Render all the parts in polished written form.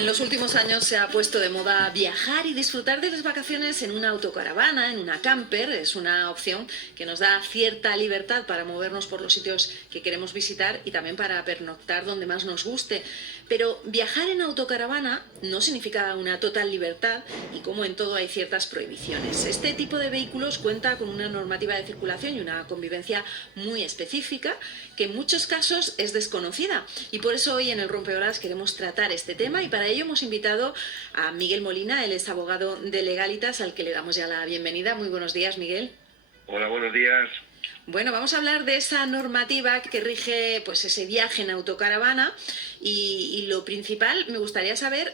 En los últimos años se ha puesto de moda viajar y disfrutar de las vacaciones en una autocaravana, en una camper. Es una opción que nos da cierta libertad para movernos por los sitios que queremos visitar y también para pernoctar donde más nos guste. Pero viajar en autocaravana no significa una total libertad y, como en todo, hay ciertas prohibiciones. Este tipo de vehículos cuenta con una normativa de circulación y una convivencia muy específica que en muchos casos es desconocida. Y por eso hoy en el Rompeolas queremos tratar este tema y para ello hemos invitado a Miguel Molina. Él es abogado de Legalitas, al que le damos ya la bienvenida. Muy buenos días, Miguel. Hola, buenos días. Bueno, vamos a hablar de esa normativa que rige pues ese viaje en autocaravana y lo principal, me gustaría saber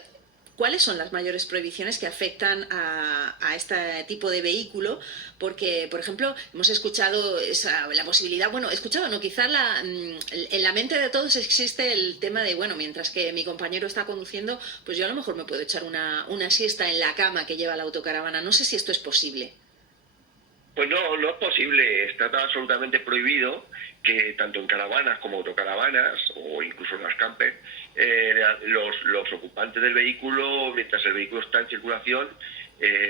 cuáles son las mayores prohibiciones que afectan a este tipo de vehículo, porque, por ejemplo, hemos escuchado la posibilidad, bueno, escuchado no, quizá en la mente de todos existe el tema de, bueno, mientras que mi compañero está conduciendo, pues yo a lo mejor me puedo echar una siesta en la cama que lleva la autocaravana. No sé si esto es posible. Pues no es posible, está absolutamente prohibido que tanto en caravanas como autocaravanas o incluso en las campers, los ocupantes del vehículo, mientras el vehículo está en circulación,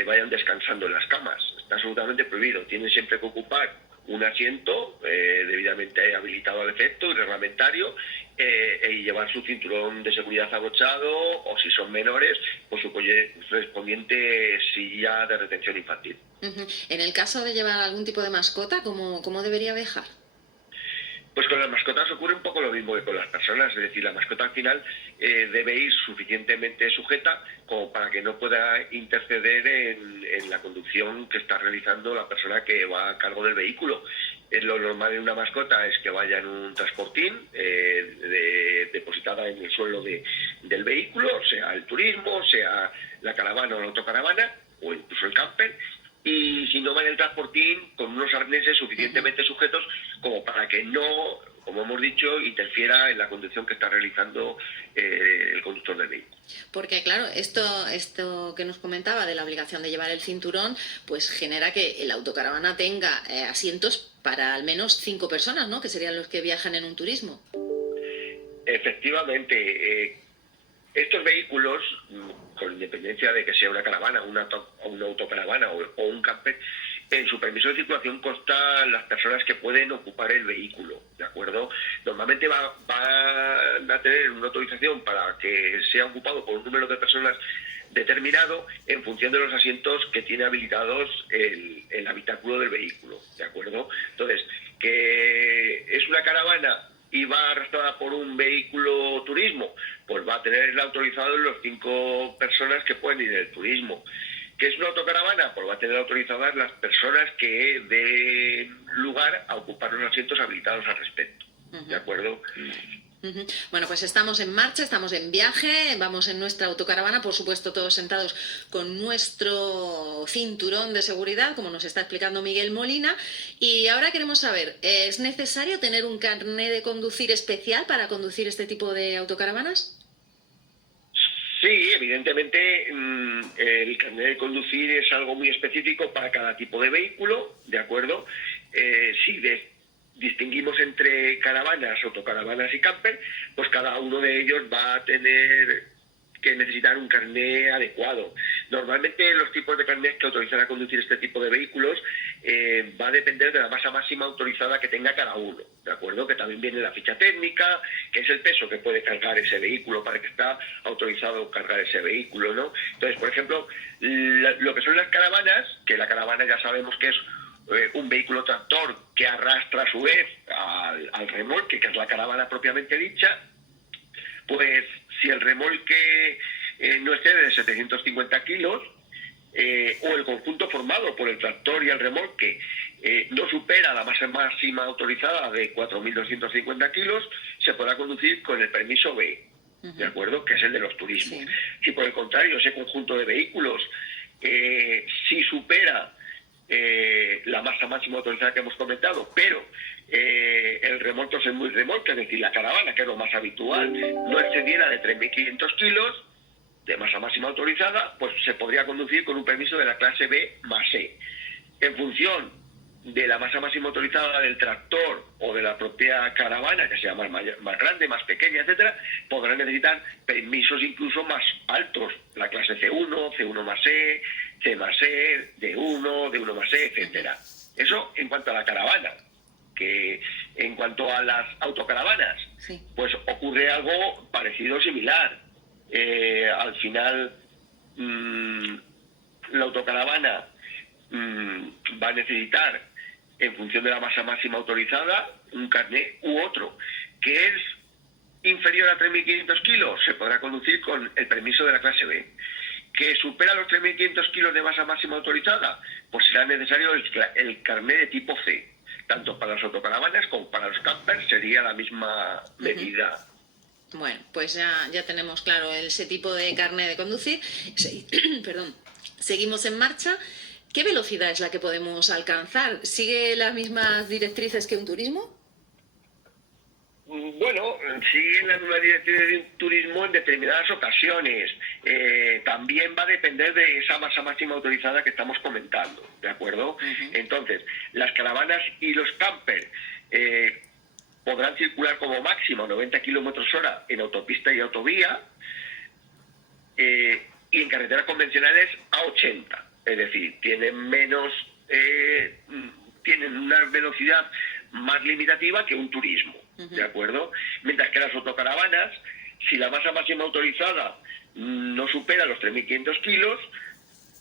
vayan descansando en las camas. Está absolutamente prohibido, tienen siempre que ocupar un asiento debidamente habilitado al efecto y reglamentario y llevar su cinturón de seguridad abrochado o, si son menores, pues su correspondiente silla de retención infantil. En el caso de llevar algún tipo de mascota, ¿cómo debería viajar? Pues con las mascotas ocurre un poco lo mismo que con las personas, es decir, la mascota al final debe ir suficientemente sujeta como para que no pueda interceder en la conducción que está realizando la persona que va a cargo del vehículo. Lo normal en una mascota es que vaya en un transportín depositada en el suelo del vehículo, sea el turismo, sea la caravana o la autocaravana, o incluso el camper, y si no va en el transportín con unos arneses suficientemente sujetos como para que no, como hemos dicho, interfiera en la conducción que está realizando el conductor del vehículo. Porque claro, esto que nos comentaba de la obligación de llevar el cinturón, pues genera que la autocaravana tenga asientos para al menos 5 personas, ¿no? Que serían los que viajan en un turismo. Efectivamente, estos vehículos, con independencia de que sea una caravana, una autocaravana o un camper, en su permiso de circulación constan las personas que pueden ocupar el vehículo, ¿de acuerdo? Normalmente van a tener una autorización para que sea ocupado por un número de personas determinado en función de los asientos que tiene habilitados el habitáculo del vehículo, ¿de acuerdo? Entonces, que es una caravana y va arrastrada por un vehículo turismo, pues va a tener autorizado los 5 personas que pueden ir en el turismo. ¿Qué es una autocaravana? Pues va a tener autorizadas las personas que den lugar a ocupar los asientos habilitados al respecto. ¿De acuerdo? Bueno, pues estamos en marcha, estamos en viaje, vamos en nuestra autocaravana, por supuesto todos sentados con nuestro cinturón de seguridad, como nos está explicando Miguel Molina. Y ahora queremos saber, ¿es necesario tener un carné de conducir especial para conducir este tipo de autocaravanas? Sí, evidentemente el carnet de conducir es algo muy específico para cada tipo de vehículo, ¿de acuerdo? Si distinguimos entre caravanas, autocaravanas y camper, pues cada uno de ellos va a tener que necesitar un carné adecuado. Normalmente los tipos de carnés que autorizan a conducir este tipo de vehículos va a depender de la masa máxima autorizada que tenga cada uno, ¿de acuerdo? Que también viene la ficha técnica, que es el peso que puede cargar ese vehículo para que está autorizado cargar ese vehículo, ¿no? Entonces, por ejemplo, lo que son las caravanas, que la caravana ya sabemos que es un vehículo tractor que arrastra a su vez al remolque, que es la caravana propiamente dicha, pues si el remolque no excede de 750 kilos o el conjunto formado por el tractor y el remolque no supera la masa máxima autorizada de 4.250 kilos, se podrá conducir con el permiso B, ¿de acuerdo? Que es el de los turismos. Sí. Si por el contrario ese conjunto de vehículos si supera la masa máxima autorizada que hemos comentado, pero el remolque es muy remolque, es decir, la caravana, que es lo más habitual, no excediera de 3.500 kilos de masa máxima autorizada, pues se podría conducir con un permiso de la clase B más E. En función de la masa máxima autorizada del tractor o de la propia caravana, que sea más grande, más pequeña, etcétera, podrán necesitar permisos incluso más altos, la clase C1, C1 más E, C más E, D1, D1 más E, etcétera. Eso en cuanto a la caravana. Que en cuanto a las autocaravanas, Sí. pues ocurre algo parecido, similar. Al final, la autocaravana va a necesitar, en función de la masa máxima autorizada, un carnet u otro. Que es inferior a 3.500 kilos, se podrá conducir con el permiso de la clase B. Que supera los 3.500 kilos de masa máxima autorizada, pues será necesario el carnet de tipo C. Tanto para las autocaravanas como para los campers sería la misma medida. Bueno, pues ya tenemos claro ese tipo de carnet de conducir. Perdón. Seguimos en marcha. ¿Qué velocidad es la que podemos alcanzar? ¿Sigue las mismas directrices que un turismo? Bueno, siguen las mismas directrices de un turismo en determinadas ocasiones. También va a depender de esa masa máxima autorizada que estamos comentando, ¿de acuerdo? Entonces, las caravanas y los campers podrán circular como máximo a 90 kilómetros hora en autopista y autovía, y en carreteras convencionales a 80. Es decir, tienen una velocidad más limitativa que un turismo, ¿de acuerdo? Mientras que las autocaravanas, si la masa máxima autorizada no supera los 3.500 kilos,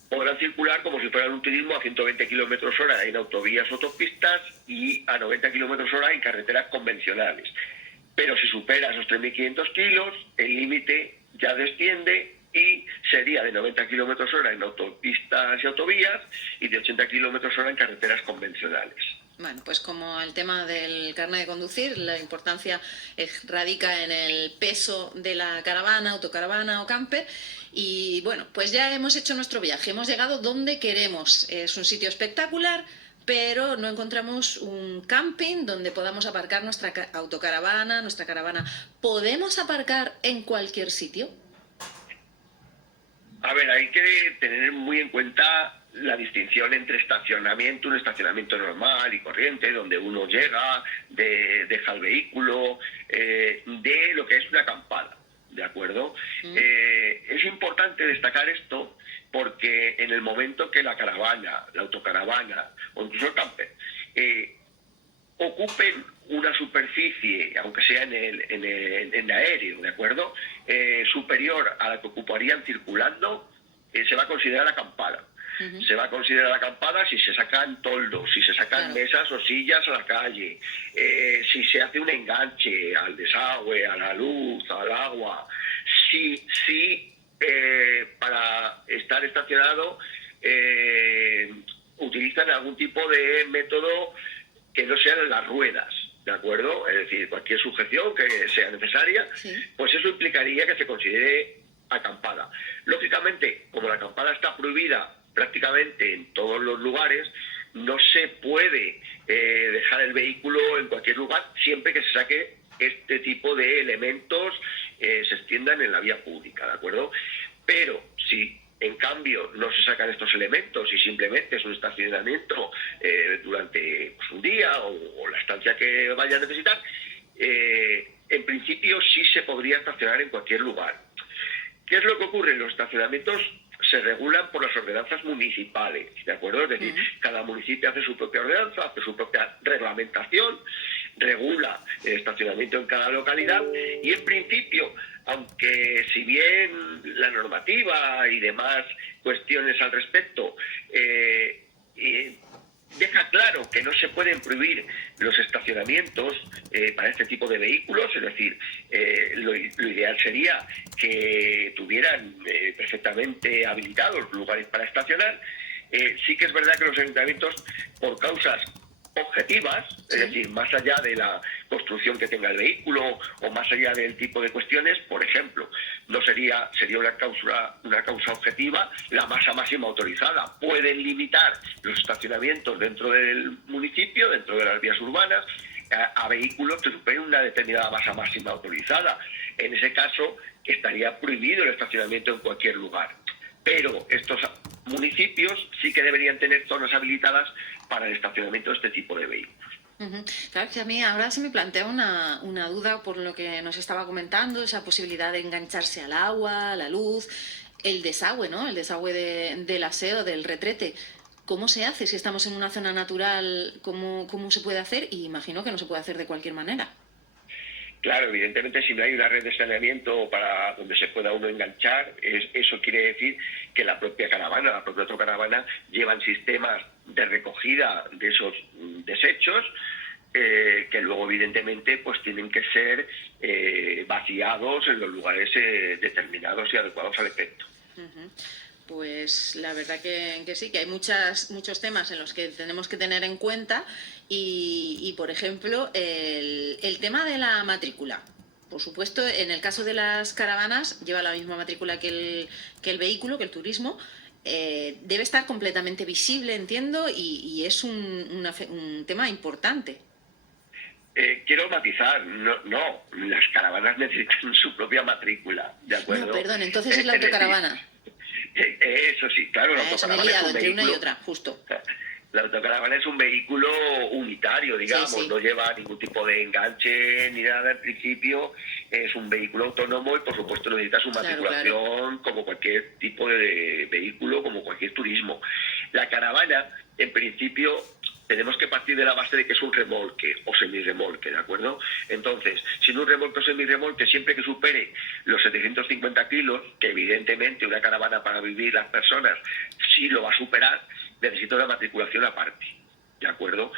podrán circular como si fueran un turismo a 120 kilómetros hora en autovías o autopistas y a 90 kilómetros hora en carreteras convencionales. Pero si supera esos 3.500 kilos, el límite ya desciende y sería de 90 kilómetros hora en autopistas y autovías y de 80 kilómetros hora en carreteras convencionales. Bueno, pues como el tema del carnet de conducir, la importancia radica en el peso de la caravana, autocaravana o camper. Y bueno, pues ya hemos hecho nuestro viaje, hemos llegado donde queremos. Es un sitio espectacular, pero no encontramos un camping donde podamos aparcar nuestra autocaravana, nuestra caravana. ¿Podemos aparcar en cualquier sitio? A ver, hay que tener muy en cuenta la distinción entre estacionamiento, un estacionamiento normal y corriente, donde uno llega, deja el vehículo, de lo que es una acampada, ¿de acuerdo? Es importante destacar esto porque en el momento que la caravana, la autocaravana o incluso el camper ocupen una superficie, aunque sea en el aéreo, ¿de acuerdo?, superior a la que ocuparían circulando, se va a considerar acampada. Se va a considerar acampada si se sacan toldos, si se sacan mesas o sillas a la calle, si se hace un enganche al desagüe, a la luz, al agua, si para estar estacionado utilizan algún tipo de método que no sean las ruedas, ¿de acuerdo? Es decir, cualquier sujeción que sea necesaria, pues eso implicaría que se considere acampada. Lógicamente, como la acampada está prohibida prácticamente en todos los lugares, no se puede dejar el vehículo en cualquier lugar siempre que se saque este tipo de elementos, se extiendan en la vía pública, ¿de acuerdo? Pero si en cambio no se sacan estos elementos y simplemente es un estacionamiento durante pues, un día o la estancia que vaya a necesitar, en principio sí se podría estacionar en cualquier lugar. ¿Qué es lo que ocurre? Los estacionamientos se regulan por las ordenanzas municipales, ¿de acuerdo? Es decir, cada municipio hace su propia ordenanza, hace su propia reglamentación, regula el estacionamiento en cada localidad y en principio, aunque si bien la normativa y demás cuestiones al respecto deja claro que no se pueden prohibir los estacionamientos para este tipo de vehículos, es decir, lo ideal sería que tuvieran perfectamente habilitados lugares para estacionar. Sí que es verdad que los ayuntamientos, por causas objetivas, es decir, más allá de la construcción que tenga el vehículo o más allá del tipo de cuestiones, por ejemplo, no sería una causa objetiva la masa máxima autorizada. Pueden limitar los estacionamientos dentro del municipio, dentro de las vías urbanas, a vehículos que superen una determinada masa máxima autorizada. En ese caso, estaría prohibido el estacionamiento en cualquier lugar. Pero estos municipios sí que deberían tener zonas habilitadas para el estacionamiento de este tipo de vehículos. Ujú. Claro que a mí ahora se me plantea una duda por lo que nos estaba comentando, esa posibilidad de engancharse al agua, a la luz, el desagüe, ¿no? El desagüe del aseo, del retrete. ¿Cómo se hace si estamos en una zona natural? ¿Cómo se puede hacer? Y imagino que no se puede hacer de cualquier manera. Claro, evidentemente si no hay una red de saneamiento para donde se pueda uno enganchar, eso quiere decir que la propia autocaravana, llevan sistemas de recogida de esos desechos que luego evidentemente pues tienen que ser vaciados en los lugares determinados y adecuados al efecto. Ujú. Pues la verdad que sí, que hay muchos temas en los que tenemos que tener en cuenta y por ejemplo, el tema de la matrícula. Por supuesto, en el caso de las caravanas, lleva la misma matrícula que el vehículo, que el turismo. Debe estar completamente visible, entiendo, y es un tema importante. Quiero matizar, no, las caravanas necesitan su propia matrícula, ¿de No, acuerdo? perdón, entonces es la Es decir, autocaravana. eso sí, claro, la Eso me he autocaravana es liado un entre una y vehículo. otra, justo. La autocaravana es un vehículo unitario, Sí, digamos, sí, no lleva ningún tipo de enganche ni nada al principio, es un vehículo autónomo y por supuesto necesita su claro, claro. matriculación como cualquier tipo de vehículo, como cualquier turismo. La caravana, en principio, tenemos que partir de la base de que es un remolque o semirremolque, ¿de acuerdo? Entonces, sin un remolque o semirremolque, siempre que supere los 750 kilos, que evidentemente una caravana para vivir las personas sí lo va a superar, necesita una matriculación aparte, ¿de acuerdo?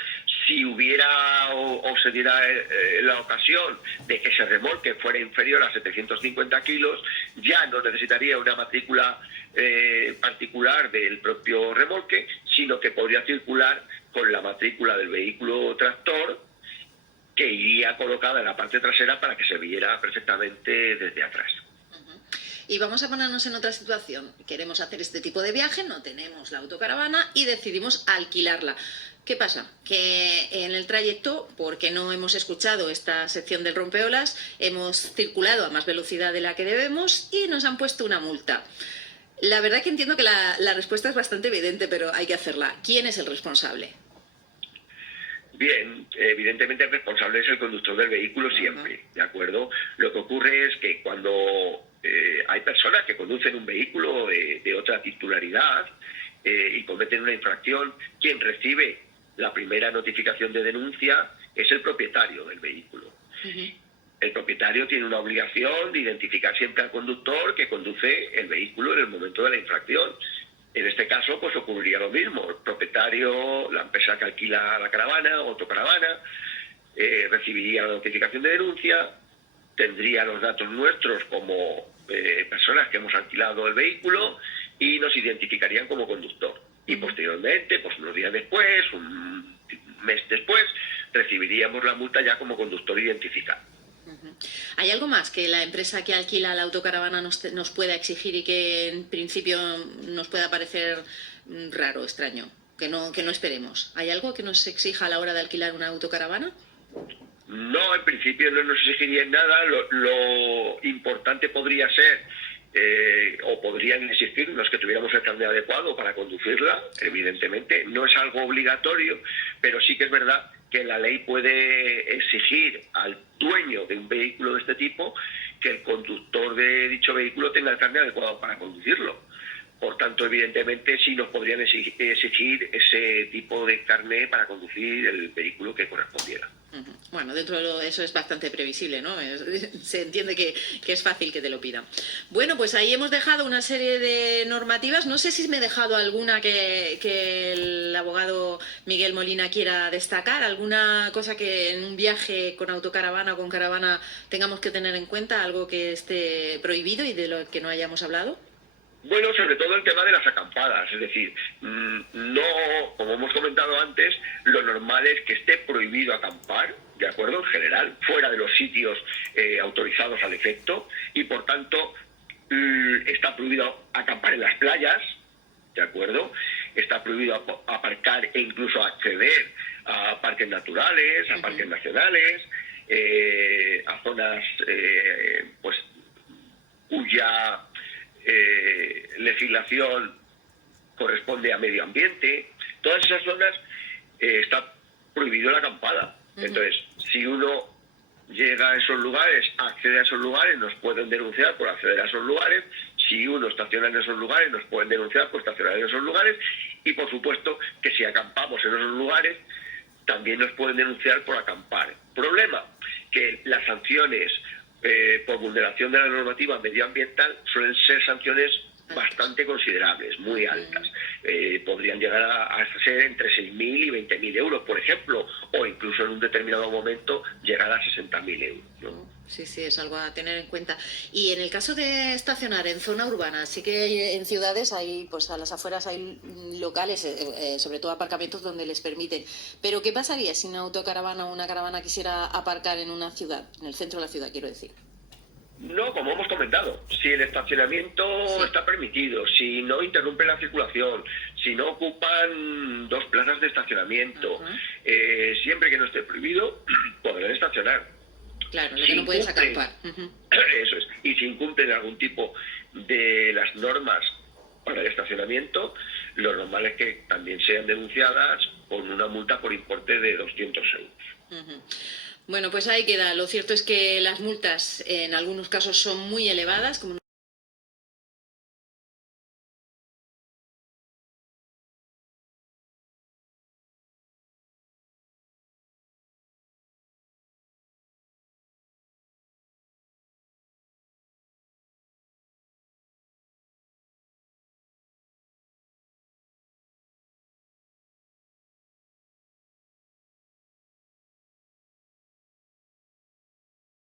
Si hubiera o se diera la ocasión de que ese remolque fuera inferior a 750 kilos, ya no necesitaría una matrícula particular del propio remolque, sino que podría circular con la matrícula del vehículo tractor que iría colocada en la parte trasera para que se viera perfectamente desde atrás. Y vamos a ponernos en otra situación. Queremos hacer este tipo de viaje, no tenemos la autocaravana y decidimos alquilarla. ¿Qué pasa? Que en el trayecto, porque no hemos escuchado esta sección del rompeolas, hemos circulado a más velocidad de la que debemos y nos han puesto una multa. La verdad que entiendo que la respuesta es bastante evidente, pero hay que hacerla. ¿Quién es el responsable? Bien, evidentemente el responsable es el conductor del vehículo siempre, ¿de acuerdo? Lo que ocurre es que cuando hay personas que conducen un vehículo de otra titularidad y cometen una infracción, quien recibe la primera notificación de denuncia es el propietario del vehículo. El propietario tiene una obligación de identificar siempre al conductor que conduce el vehículo en el momento de la infracción. En este caso, pues ocurriría lo mismo. El propietario, la empresa que alquila la caravana o autocaravana, recibiría la notificación de denuncia, tendría los datos nuestros como personas que hemos alquilado el vehículo y nos identificarían como conductor. Y posteriormente, pues unos días después, un mes después, recibiríamos la multa ya como conductor identificado. ¿Hay algo más que la empresa que alquila la autocaravana nos pueda exigir y que en principio nos pueda parecer raro, extraño, que no esperemos? ¿Hay algo que nos exija a la hora de alquilar una autocaravana? No, en principio no nos exigirían nada. Lo importante podría ser, o podrían existir, los que tuviéramos el carnet adecuado para conducirla, evidentemente. No es algo obligatorio, pero sí que es verdad que la ley puede exigir al dueño de un vehículo de este tipo que el conductor de dicho vehículo tenga el carnet adecuado para conducirlo. Por tanto, evidentemente, sí nos podrían exigir ese tipo de carnet para conducir el vehículo que correspondiera. Bueno, dentro de eso es bastante previsible, ¿no? Se entiende que es fácil que te lo pidan. Bueno, pues ahí hemos dejado una serie de normativas. No sé si me he dejado alguna que el abogado Miguel Molina quiera destacar, alguna cosa que en un viaje con autocaravana o con caravana tengamos que tener en cuenta, algo que esté prohibido y de lo que no hayamos hablado. Bueno, sobre todo el tema de las acampadas, es decir, no, como hemos comentado antes, lo normal es que esté prohibido acampar, ¿de acuerdo? En general, fuera de los sitios autorizados al efecto, y por tanto está prohibido acampar en las playas, ¿de acuerdo? Está prohibido aparcar e incluso acceder a parques naturales, a parques nacionales, a zonas pues cuya legislación corresponde a medio ambiente. Todas esas zonas está prohibido la acampada. Entonces, si uno llega a esos lugares, accede a esos lugares, nos pueden denunciar por acceder a esos lugares. Si uno estaciona en esos lugares, nos pueden denunciar por estacionar en esos lugares. Y por supuesto que si acampamos en esos lugares, también nos pueden denunciar por acampar. Problema, que las sanciones por vulneración de la normativa medioambiental suelen ser sanciones bastante considerables, muy altas. Podrían llegar a ser entre 6.000 y 20.000 euros, por ejemplo, o incluso en un determinado momento llegar a 60.000 euros, ¿no? Sí, sí, es algo a tener en cuenta. Y en el caso de estacionar en zona urbana, sí que en ciudades hay, pues a las afueras hay locales, sobre todo aparcamientos donde les permiten. Pero ¿qué pasaría si una autocaravana o una caravana quisiera aparcar en una ciudad, en el centro de la ciudad, quiero decir? No, como hemos comentado, si el estacionamiento está permitido, si no interrumpe la circulación, si no ocupan 2 plazas de estacionamiento, siempre que no esté prohibido, podrán estacionar. Claro, lo Si que no puedes incumplen, acampar. eso es, y si incumplen algún tipo de las normas para el estacionamiento, lo normal es que también sean denunciadas con una multa por importe de 200 euros. Bueno, pues ahí queda. Lo cierto es que las multas en algunos casos son muy elevadas, como